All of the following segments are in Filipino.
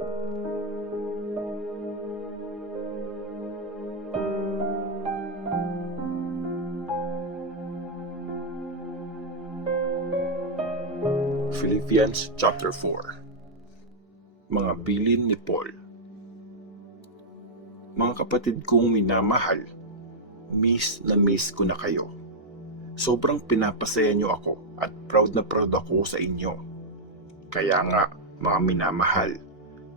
Philippians chapter 4. Mga bilin ni Paul. Mga kapatid kong minamahal, miss na miss ko na kayo. Sobrang pinapasaya niyo ako at proud na proud ako sa inyo. Kaya nga, mga minamahal,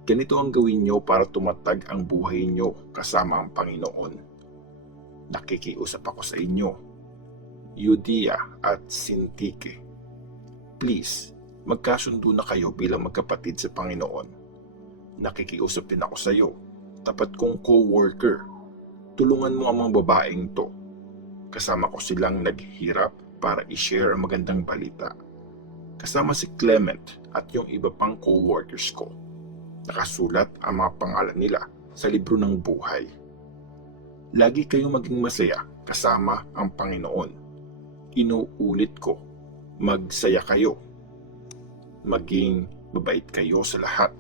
ganito ang gawin niyo para tumatag ang buhay niyo kasama ang Panginoon. Nakikiusap ako sa inyo, Euodia at Syntyche. Please, magkasundo na kayo bilang magkapatid sa Panginoon. Nakikiusap din ako sa iyo, tapat kong co-worker. Tulungan mo ang mga babaeng to. Kasama ko silang naghihirap para i-share ang magandang balita. Kasama si Clement at yung iba pang co-workers ko. Nakasulat ang mga pangalan nila sa libro ng buhay. Lagi kayong maging masaya kasama ang Panginoon. Inuulit ko, magsaya kayo. Maging mabait kayo sa lahat.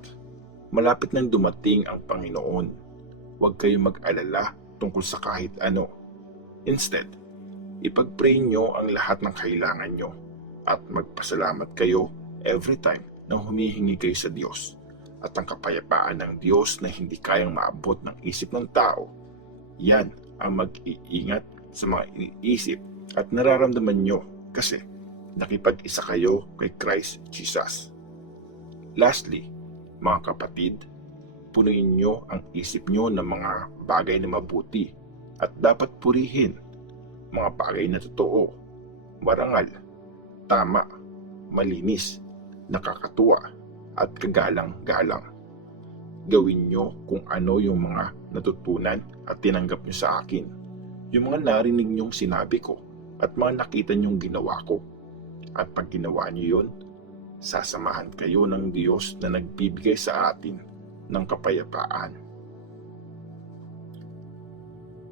Malapit nang dumating ang Panginoon. Huwag kayong mag-alala tungkol sa kahit ano. Instead, ipag-pray nyo ang lahat ng kailangan nyo at magpasalamat kayo every time na humihingi kayo sa Diyos. At ang kapayapaan ng Diyos na hindi kayang maabot ng isip ng tao, yan ang mag-iingat sa mga iniisip at nararamdaman nyo kasi nakipag-isa kayo kay Christ Jesus. Lastly, mga kapatid, punuin nyo ang isip nyo ng mga bagay na mabuti at dapat purihin, mga bagay na totoo, marangal, tama, malinis, nakakatuwa, at kagalang-galang. Gawin nyo kung ano yung mga natutunan at tinanggap nyo sa akin, yung mga narinig nyong sinabi ko at mga nakita nyong ginawa ko. At pag ginawa niyo yun, sasamahan kayo ng Diyos na nagbibigay sa atin ng kapayapaan.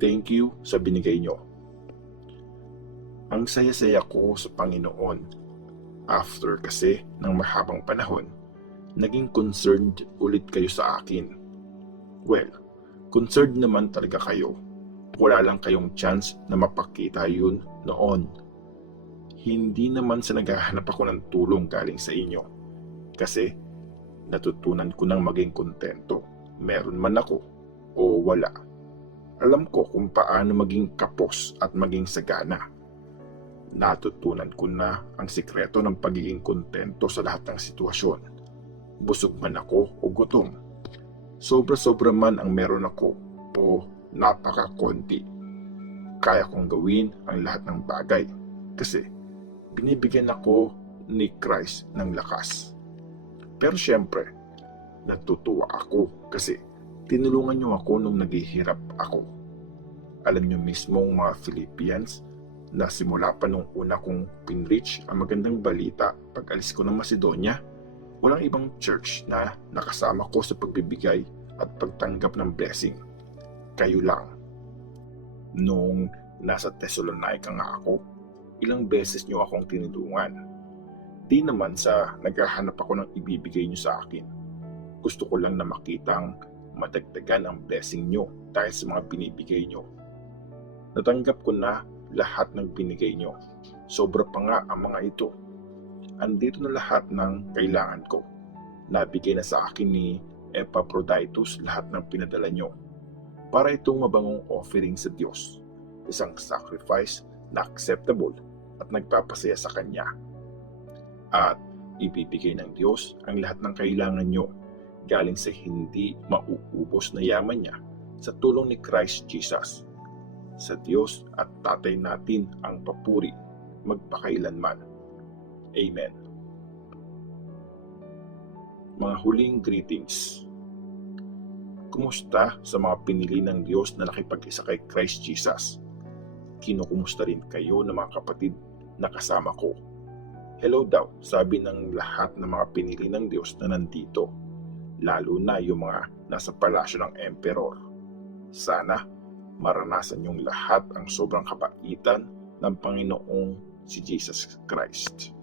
Thank you sa binigay nyo. Ang saya-saya ko sa Panginoon. After kasi ng mahabang panahon, naging concerned ulit kayo sa akin. Well, concerned naman talaga kayo. Wala lang kayong chance na mapakita yun noon. Hindi naman sa naghahanap ako ng tulong galing sa inyo. Kasi natutunan ko nang maging kontento. Meron man ako o wala. Alam ko kung paano maging kapos at maging sagana. Natutunan ko na ang sikreto ng pagiging kontento sa lahat ng sitwasyon. Busog man ako o gutom. Sobra-sobra man ang meron ako o napaka-konti. Kaya kong gawin ang lahat ng bagay. Kasi binibigyan ako ni Christ ng lakas. Pero syempre, natutuwa ako kasi tinulungan niyo ako nung naghihirap ako. Alam niyo mismong mga Philippians na simula pa nung una kong pinreach ang magandang balita pag alis ko ng Macedonia, walang ibang church na nakasama ko sa pagbibigay at pagtanggap ng blessing. Kayo lang. Nung nasa Thessalonica nga ako, ilang beses niyo akong tinulungan. Di naman sa naghahanap ako ng ibibigay niyo sa akin. Gusto ko lang na makitang madagdagan ang blessing niyo dahil sa mga binibigay niyo. Natanggap ko na lahat ng binigay niyo. Sobra pa nga ang mga ito. Andito na lahat ng kailangan ko. Nabigay na sa akin ni Epaphroditus lahat ng pinadala niyo. Para itong mabangong offering sa Diyos. Isang sacrifice na acceptable at nagpapasaya sa Kanya. At ibibigay ng Diyos ang lahat ng kailangan nyo galing sa hindi mauubos na yaman niya sa tulong ni Christ Jesus. Sa Diyos at Tatay natin ang papuri magpakailanman. Amen. Mga huling greetings. Kumusta sa mga pinili ng Diyos na nakipag-isa kay Christ Jesus? Kinukumusta rin kayo ng mga kapatid na kasama ko. Hello daw, sabi ng lahat ng mga pinili ng Diyos na nandito, lalo na yung mga nasa palasyo ng Emperor. Sana maranasan yung lahat ang sobrang kabaitan ng Panginoong si Jesus Christ.